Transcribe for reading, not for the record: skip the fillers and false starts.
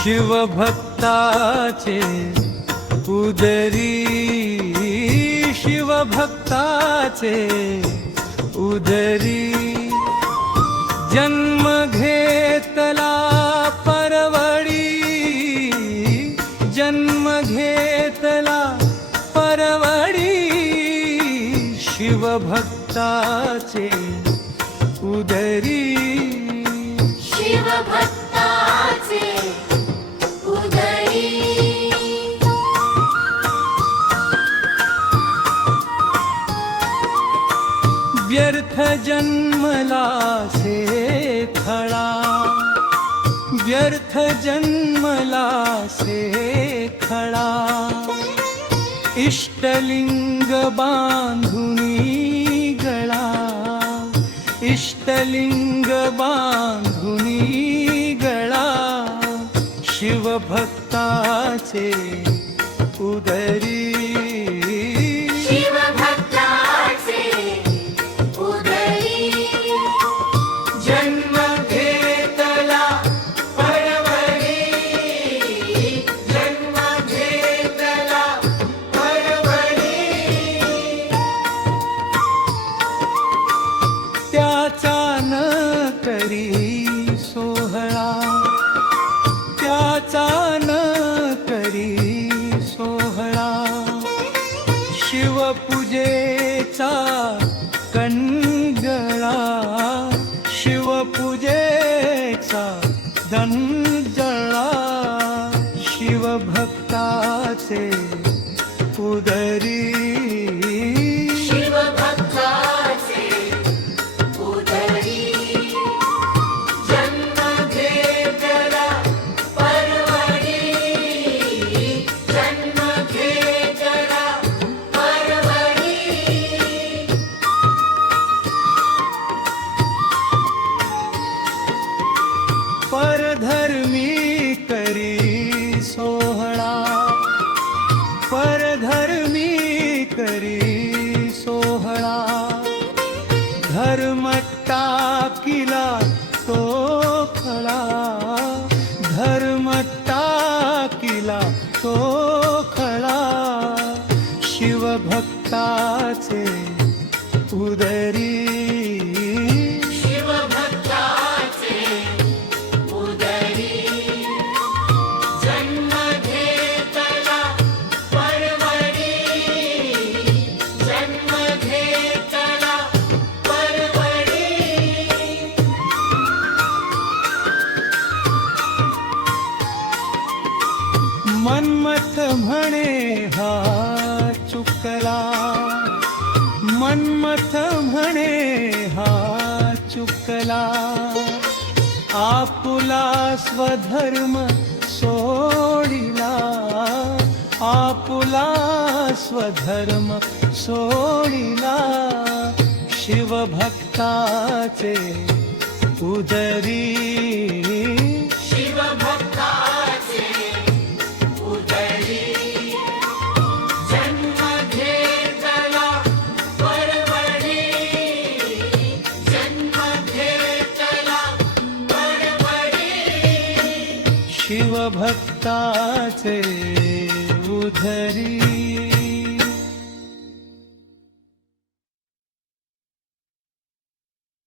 शिवभक्ताचे उदरी, शिवभक्ताचे उदरी जन्म घेतला परवडी, जन्म घेतला परवडी शिवभक्ताचे उदरी, शिवभक्ताचे उदरी। व्यर्थ जन्मला से खळा, व्यर्थ जन्मला से खळा इष्टलिंग बांधुनी गळा, इष्टलिंग बांधुनी गळा शिवभक्ताचे उदरी, शिवभक्ताचे उदरी जन्म घेतला परवडी, जन्म घेतला परवडी त्याचा न करी सोहळा, त्याचा न करी सोहळा शिवपूजेचा कणगळा, शिवपूजेचा दंजळा शिवभक्ताचे उदरी, शिवभक्ताचे उदरी जन्म घेतला परवडी, जन्म घेतला परवडी। परधर्मी करी सोहळा, परधर्मी करी सोहळा धर्म टाकिला तो खळा, धर्म टाकिला तो खळा शिवभक्ताचे उदरी, शिवभक्ताचे उदरी जन्म घेतला परवडी, जन्म घेतला परवडी। मन्मथ म्हणे हा चुकला, मन्मथ म्हणे हा चुकला आपुला स्वधर्म सोडिला, आपुला स्वधर्म सोडिला शिवभक्ताचे उदरी, शिवभक्ताचे उदरी जन्म घेतला परवडी, जन्म घेतला परवडी। शिवभक्ताचे उदरी।